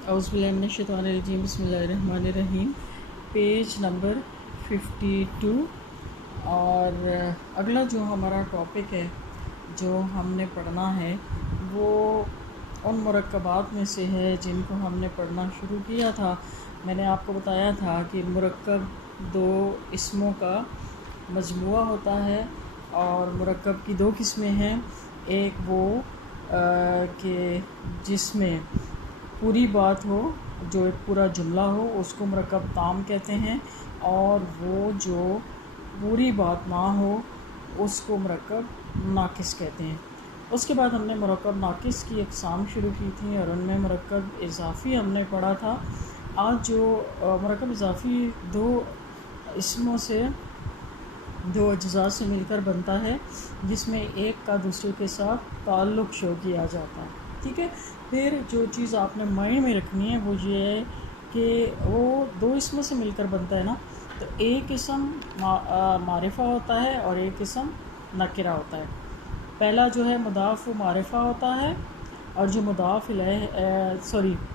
اعوذ باللہ من الشیطان الرجیم، بسم اللہ الرحمن الرحیم۔ پیج نمبر 52 اور اگلا جو ہمارا ٹاپک ہے جو ہم نے پڑھنا ہے وہ ان مرکبات میں سے ہے جن کو ہم نے پڑھنا شروع کیا تھا۔ میں نے آپ کو بتایا تھا کہ مرکب دو اسموں کا مجموعہ ہوتا ہے اور مرکب کی دو قسمیں ہیں، ایک وہ کہ جس میں پوری بات ہو، جو ایک پورا جملہ ہو، اس کو مرکب تام کہتے ہیں، اور وہ جو پوری بات نہ ہو اس کو مرکب ناقص کہتے ہیں۔ اس کے بعد ہم نے مرکب ناقص کی اقسام شروع کی تھیں اور ان میں مرکب اضافی ہم نے پڑھا تھا۔ آج جو مرکب اضافی دو اسموں سے، دو اجزاء سے مل کر بنتا ہے، جس میں ایک کا دوسرے کے ساتھ تعلق شو کیا جاتا ہے، ٹھیک ہے۔ پھر جو چیز آپ نے مائنڈ میں رکھنی ہے وہ یہ ہے کہ وہ دو اسموں سے مل کر بنتا ہے نا، تو ایک اسم معرفہ ہوتا ہے اور ایک اسم نکرہ ہوتا ہے۔ پہلا جو ہے مضاف و معرفہ ہوتا ہے، اور جو مضاف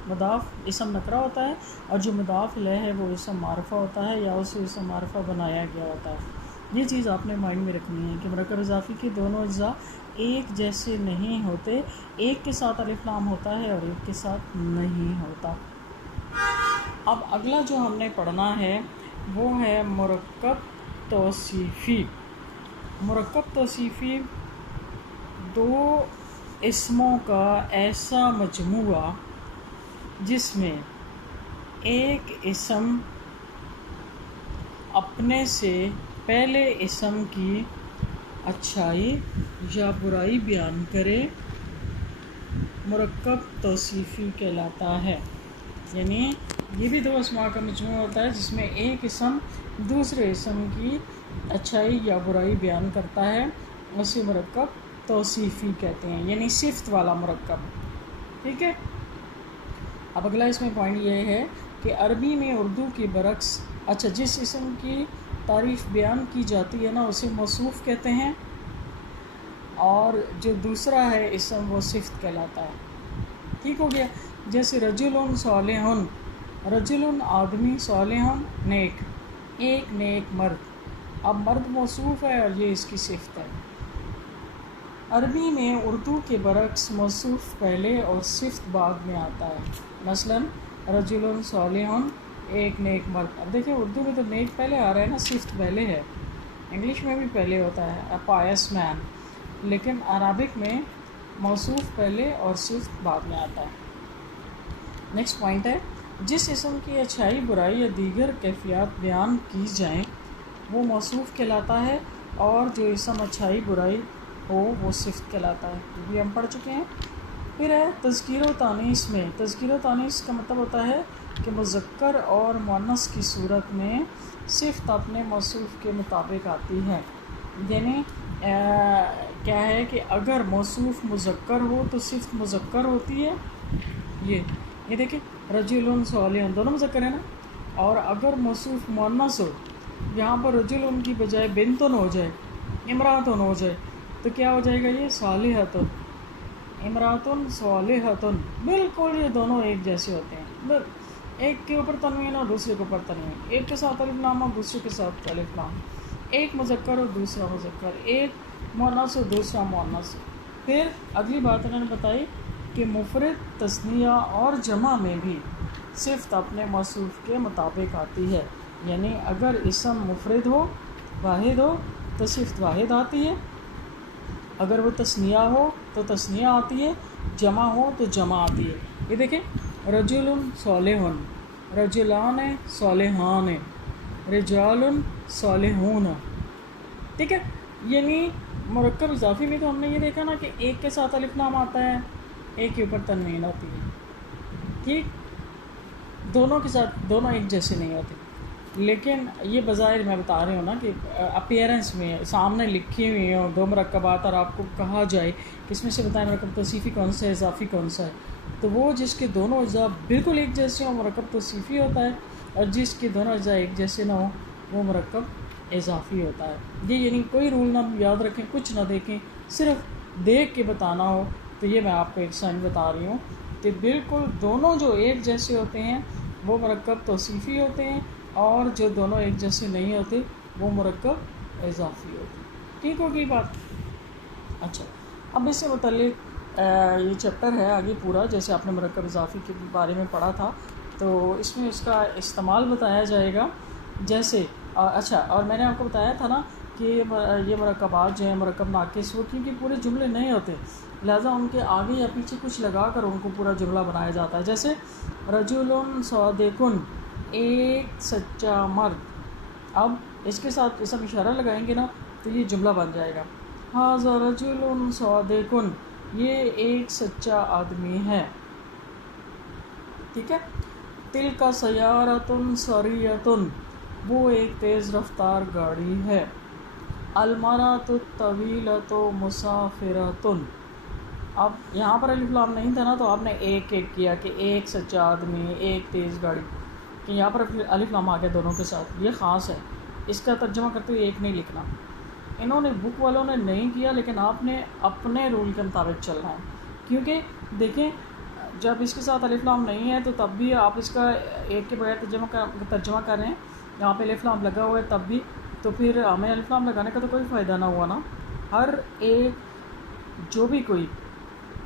مضاف اسم نکرہ ہوتا ہے، اور جو مضاف الیہ ہے وہ اسم معرفہ ہوتا ہے یا اسے اسم معرفہ بنایا گیا ہوتا ہے۔ یہ چیز آپ نے مائنڈ میں رکھنی ہے کہ مرکب اضافی کے دونوں اجزاء ایک جیسے نہیں ہوتے، ایک کے ساتھ الف لام ہوتا ہے اور ایک کے ساتھ نہیں ہوتا۔ اب اگلا جو ہم نے پڑھنا ہے وہ ہے مرکب توصیفی۔ مرکب توصیفی دو اسموں کا ایسا مجموعہ جس میں ایک اسم اپنے سے پہلے اسم کی اچھائی یا برائی بیان کرے، مرکب توصیفی کہلاتا ہے۔ یعنی یہ بھی دو اسماء کا مجموعہ ہوتا ہے جس میں ایک اسم دوسرے اسم کی اچھائی یا برائی بیان کرتا ہے، اسے مرکب توصیفی کہتے ہیں، یعنی صفت والا مرکب، ٹھیک ہے۔ اب اگلا اس میں پوائنٹ یہ ہے کہ عربی میں اردو کے برعکس، جس اسم کی تعریف بیان کی جاتی ہے نا اسے موصوف کہتے ہیں، اور جو دوسرا ہے اسم وہ صفت کہلاتا ہے، ٹھیک ہو گیا۔ جیسے رجل صالح، رجل آدمی، صالح نیک، ایک نیک مرد۔ اب مرد موصوف ہے اور یہ اس کی صفت ہے۔ عربی میں اردو کے برعکس موصوف پہلے اور صفت بعد میں آتا ہے، مثلا رجل صالح، ایک نیک مرد۔ اب دیکھیں اردو میں تو نیک پہلے آ رہا ہے نا، صفت پہلے ہے، انگلش میں بھی پہلے ہوتا ہے a pious man، لیکن عربک میں موصوف پہلے اور صفت بعد میں آتا ہے۔ نیکسٹ پوائنٹ ہے، جس اسم کی اچھائی برائی یا دیگر کیفیات بیان کی جائیں وہ موصوف کہلاتا ہے، اور جو اسم اچھائی برائی ہو وہ صفت کہلاتا ہے، یہ بھی ہم پڑھ چکے ہیں۔ پھر ہے تذکیر و تانیث میں۔ تذکیر و تانیث کا مطلب ہوتا ہے کہ مذکر اور مؤنث کی صورت میں صفت اپنے موصوف کے مطابق آتی ہے، یعنی کیا ہے کہ اگر موصوف مذکر ہو تو صفت مذکر ہوتی ہے، یہ دیکھیں رجل صالح دونوں مذکر ہیں نا، اور اگر موصوف مؤنث ہو، یہاں پر رجل کی بجائے بنتن ہو جائے، امراتن ہو جائے، تو کیا ہو جائے گا یہ صالحتن، امراتن صالحتن، بالکل یہ دونوں ایک جیسے ہوتے ہیں، ایک کے اوپر تنوین اور دوسرے کے اوپر تنوین، ایک کے ساتھ الف لام اور دوسرے کے ساتھ الف لام، ایک مذکر اور دوسرا مذکر، ایک مؤنث اور دوسرا مؤنث۔ پھر اگلی بات انہوں نے بتائی کہ مفرد، تثنیہ اور جمع میں بھی صفت اپنے موصوف کے مطابق آتی ہے، یعنی اگر اسم مفرد ہو، واحد ہو تو صفت واحد آتی ہے، اگر وہ تثنیہ ہو تو تثنیہ آتی ہے، جمع ہو تو جمع آتی ہے۔ یہ دیکھیں رجل صالح، رجلان صالحان، رجال صالحون، ٹھیک ہے۔ یعنی مرکب اضافی میں تو ہم نے یہ دیکھا نا کہ ایک کے ساتھ الف لام آتا ہے، ایک کے اوپر تنوین آتی ہے، ٹھیک، دونوں کے ساتھ دونوں ایک جیسے نہیں ہوتے، لیکن یہ بظاہر میں بتا رہی ہوں نا کہ اپیرنس میں سامنے لکھی ہوئی ہوں دو مرکبات اور آپ کو کہا جائے کہ اس میں سے بتائیں مرکب توصیفی کون سا ہے، اضافی کون سا ہے، تو وہ جس کے دونوں اجزاء بالکل ایک جیسے ہوں مرکب توصیفی ہوتا ہے، اور جس کے دونوں اجزاء ایک جیسے نہ ہوں وہ مرکب اضافی ہوتا ہے۔ یہ یعنی کوئی رول نہ یاد رکھیں، کچھ نہ دیکھیں، صرف دیکھ کے بتانا ہو، تو یہ میں آپ کو ایک سائن بتا رہی ہوں۔ تو بالکل دونوں جو ایک جیسے ہوتے ہیں وہ مرکب توصیفی ہوتے ہیں، اور جو دونوں ایک جیسے نہیں ہوتے وہ مرکب اضافی ہوتے ہیں۔ ٹھیک ہوگی بات؟ اچھا، اب اس سے متعلق یہ چیپٹر ہے آگے پورا، جیسے آپ نے مرکب اضافی کے بارے میں پڑھا تھا، تو اس میں اس کا استعمال بتایا جائے گا۔ جیسے اچھا، اور میں نے آپ کو بتایا تھا نا کہ یہ مرکبات جو ہیں مرکب ناقص، وہ کیونکہ پورے جملے نہیں ہوتے، لہٰذا ان کے آگے یا پیچھے کچھ لگا کر ان کو پورا جملہ بنایا جاتا ہے۔ جیسے رجل صادق، ایک سچا مرد، اب اس کے ساتھ اس ہم اشارہ لگائیں گے نا تو یہ جملہ بن جائے گا، ھذا رجل صادق، یہ ایک سچا آدمی ہے، ٹھیک ہے۔ تلک سیارۃ سریۃ، وہ ایک تیز رفتار گاڑی ہے۔ المرأۃ الطویلۃ مسافرۃ، اب یہاں پر الف لام نہیں تھا نا تو آپ نے ایک ایک کیا کہ ایک سچا آدمی، ایک تیز گاڑی، کہ یہاں پر الف لام آ گیا دونوں کے ساتھ، یہ خاص ہے، اس کا ترجمہ کرتے ہوئے ایک نہیں لکھنا۔ انہوں نے بک والوں نے نہیں کیا، لیکن آپ نے اپنے رول کے مطابق چلنا ہے، کیونکہ دیکھیں جب اس کے ساتھ الف لام نہیں ہے تو تب بھی آپ اس کا ایک کے بغیر ترجمہ کر رہے ہیں، یہاں پہ الف لام لگا ہوا ہے تب بھی، تو پھر ہمیں الف لام لگانے کا تو کوئی فائدہ نہ ہوا نا۔ ہر ایک جو بھی کوئی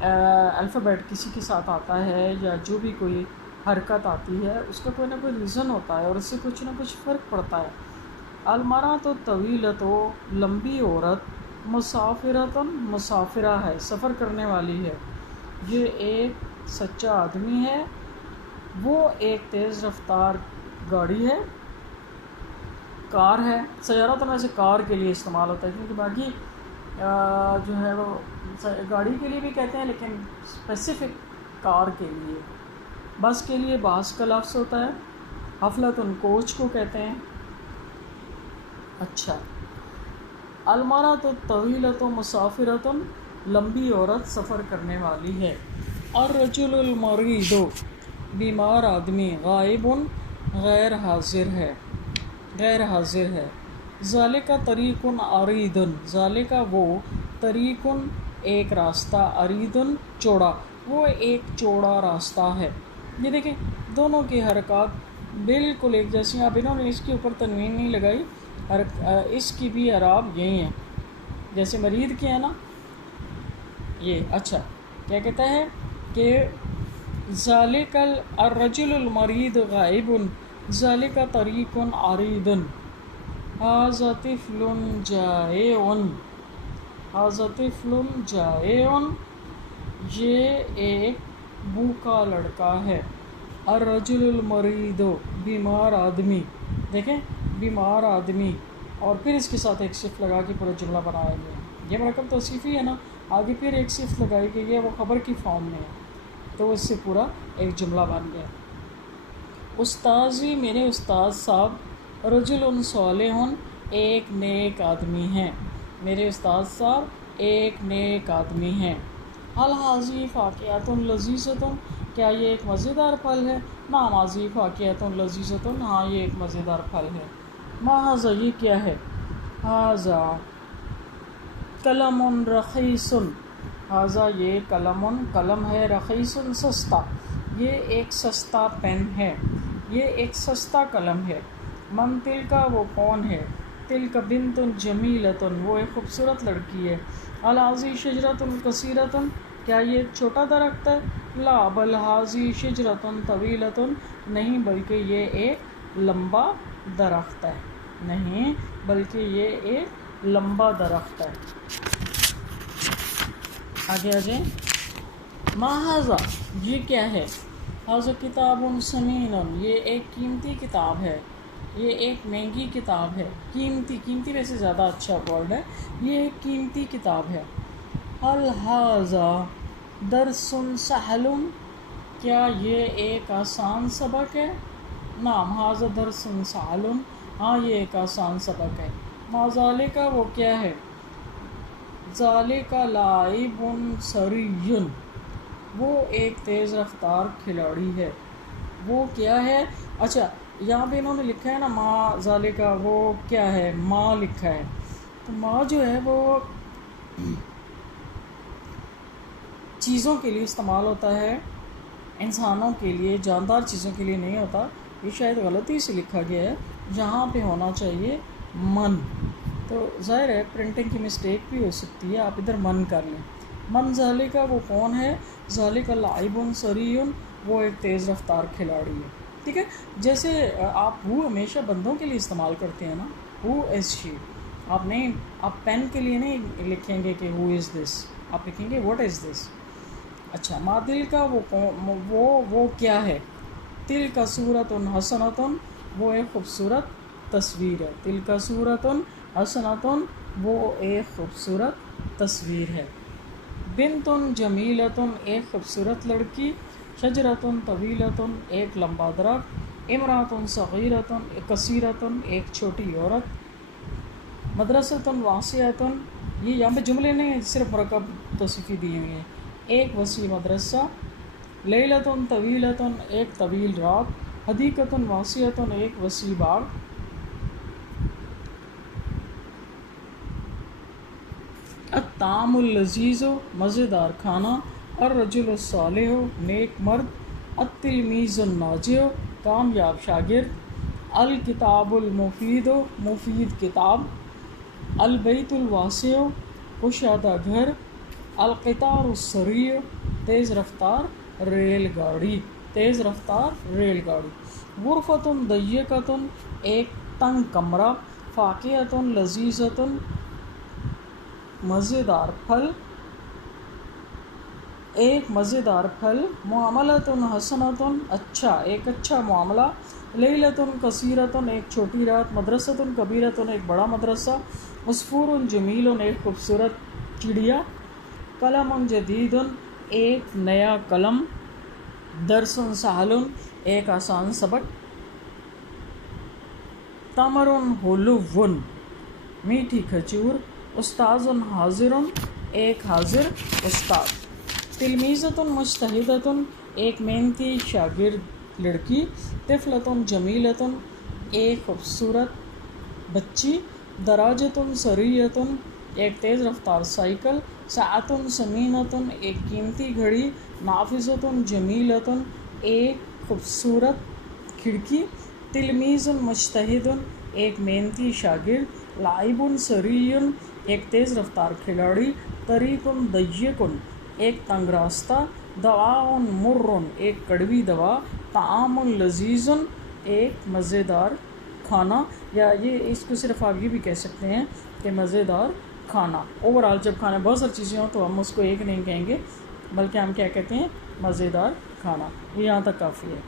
الفابیٹ کسی کے ساتھ آتا ہے یا جو بھی کوئی حرکت آتی ہے اس کا کوئی نہ کوئی ریزن ہوتا ہے اور اس سے کچھ نہ کچھ فرق پڑتا ہے۔ المرأۃ الطویلۃ، لمبی عورت، مسافرۃ، مسافرہ ہے، سفر کرنے والی ہے، یہ ایک سچا آدمی ہے، وہ ایک تیز رفتار گاڑی ہے، کار ہے۔ سیارہ تو میں سے کار کے لیے استعمال ہوتا ہے، کیونکہ باقی جو ہے وہ گاڑی کے لیے بھی کہتے ہیں، لیکن اسپیسیفک کار کے لیے، بس کے لیے باص کا لفظ ہوتا ہے، حفلۃ کوچ کو کہتے ہیں۔ اچھا، المرأۃ الطویلۃ مسافرۃ، لمبی عورت سفر کرنے والی ہے۔ الرجل المریض، بیمار آدمی، غائب، غیر حاضر ہے، غیر حاضر ہے۔ ذالک طریق عریض، ذالک وہ، طریق ایک راستہ، عریض چوڑا، وہ ایک چوڑا راستہ ہے۔ یہ دیکھیں دونوں کی حرکات بالکل ایک جیسی ہیں، اب انہوں نے اس کے اوپر تنوین نہیں لگائی، اس کی بھی اعراب یہی ہیں جیسے مرید کی ہے نا یہ۔ اچھا، کیا کہتا ہے کہ ذالک الرجل المریض غائب، ذالک طریق عریض، ھذا طفل جائع، ھذا طفل جائع، یہ ایک بھوکا لڑکا ہے۔ الرجل المریض، بیمار آدمی، دیکھیں بیمار آدمی، اور پھر اس کے ساتھ ایک صفت لگا کے پورا جملہ بنایا گیا۔ یہ مرکب توصیفی ہے نا، آگے پھر ایک صفت لگائی گئی ہے، وہ خبر کی فارم میں ہے، تو اس سے پورا ایک جملہ بن گیا۔ استاذی، میرے استاد صاحب، رجل صالح، ایک نیک آدمی ہیں، میرے استاد صاحب ایک نیک آدمی ہیں۔ حل ھذی فاکہۃ لذیذۃ، کیا یہ ایک مزیدار پھل ہے؟ نعم ھذی فاکہۃ لذیذۃ، ہاں یہ ایک مزیدار پھل ہے۔ ما ھذا، یہ کیا ہے؟ ھذا قلم رخیص، ھذا یہ قلم ہے، رخیص سستا، یہ ایک سستا پین ہے، یہ ایک سستا قلم ہے۔ من تلک، وہ کون ہے؟ تلک بنت جمیلۃ، وہ ایک خوبصورت لڑکی ہے۔ ہل ھذی شجرۃ کثیرۃ، کیا یہ ایک چھوٹا درخت ہے؟ لا بل ھذی شجرۃ طویلۃ، نہیں بلکہ یہ ایک لمبا درخت ہے، نہیں بلکہ یہ ایک لمبا درخت ہے۔ آگے آ جائیں۔ ما ھذا، یہ کیا ہے؟ ھذا کتاب ثمین، یہ ایک قیمتی کتاب ہے، یہ ایک مہنگی کتاب ہے۔ قیمتی ویسے زیادہ اچھا ورڈ ہے، یہ ایک قیمتی کتاب ہے۔ ہل ھذا درس سہل، کیا یہ ایک آسان سبق ہے؟ نعم ھذا درس سہل، ہاں یہ ایک آسان سبق ہے۔ ما ذالک، وہ کیا ہے؟ ذالک لاعب سری، وہ ایک تیز رفتار کھلاڑی ہے، وہ کیا ہے؟ اچھا، یہاں پہ انہوں نے لکھا ہے نا ما ذالک، وہ کیا ہے؟ ما لکھا ہے، تو ما جو ہے وہ چیزوں کے لیے استعمال ہوتا ہے، انسانوں کے لیے، جاندار چیزوں کے لیے نہیں ہوتا. یہ شاید غلطی سے لکھا گیا ہے، جہاں پہ ہونا چاہیے من. تو ظاہر ہے پرنٹنگ کی مسٹیک بھی ہو سکتی ہے، آپ ادھر من کر لیں. من ذالکہ وہ کون ہے؟ ذالکہ لعب سری، وہ ایک تیز رفتار کھلاڑی ہے. ٹھیک ہے، جیسے آپ ہو ہمیشہ بندوں کے لیے استعمال کرتے ہیں نا، ہو از شی. آپ نہیں، آپ پین کے لیے نہیں لکھیں گے کہ ہو از دس، آپ لکھیں گے واٹ از دس. اچھا، ما دل کا وہ کیا ہے؟ تل کا صورت حسنۃ، وہ ایک خوبصورت تصویر ہے. تل کا صورت حسنۃ، وہ ایک خوبصورت تصویر ہے. بنت جمیلۃ، ایک خوبصورت لڑکی. شجرۃ طویلۃ، ایک لمبا درخت. امرأۃ صغیرۃ کثیرۃ، ایک چھوٹی عورت. مدرسۃ واسعۃ، یہ یہاں پہ جملے نہیں ہیں، صرف مرکب توصیفی دیے ہوئے ہیں. ایک وسیع مدرسہ. لیلۃ طویلۃ، ایک طویل رات. حدیقۃ واسعۃ، ایک وسیع باغ. الطعام اللذیذ، مزیدار کھانا. الرجل الصالح، نیک مرد. التلمیذ الناجح، کامیاب شاگرد. الکتاب المفید، مفید کتاب. البیت الواسع، کشادہ گھر. القطار السریع، تیز رفتار ریل گاڑی. تیز رفتار ریل گاڑی. غرفۃ ضیقۃ، ایک تنگ کمرہ. فاکہۃ لذیذۃ، مزیدار پھل. ایک مزیدار پھل. معاملۃ حسنۃ، اچھا، ایک اچھا معاملہ. لیلۃ قصیرۃ، ایک چھوٹی رات. مدرسۃ کبیرۃ، ایک بڑا مدرسہ. عصفور جمیل، ایک خوبصورت چڑیا. قلم جدید، ایک نیا قلم. درس سہل، ایک آسان سبق. تمر حلو، میٹھی کھجور. استاذ حاضر، ایک حاضر استاد. تلمیذۃ مجتہدۃ، ایک محنتی شاگرد لڑکی. طفلۃ جمیلۃ، ایک خوبصورت بچی. دراجۃ سریعۃ، ایک تیز رفتار سائیکل. ساعۃ ثمینۃ، ایک قیمتی گھڑی. نافذۃ جمیلۃ، ایک خوبصورت کھڑکی. تلمیذ مجتہد، ایک محنتی شاگرد. لاعب سریع، ایک تیز رفتار کھلاڑی. طریق ضیق، ایک تنگ راستہ. دواء مر، ایک کڑوی دوا. طعام لذیذ، ایک مزیدار کھانا. یا یہ اس کو صرف آپ یہ بھی کہہ سکتے ہیں کہ مزیدار کھانا. اوورآل جب کھانا بہت ساری چیزیں ہوں تو ہم اس کو ایک نہیں کہیں گے، بلکہ ہم کیا کہتے ہیں؟ مزیدار کھانا. یہ یہاں تک کافی ہے.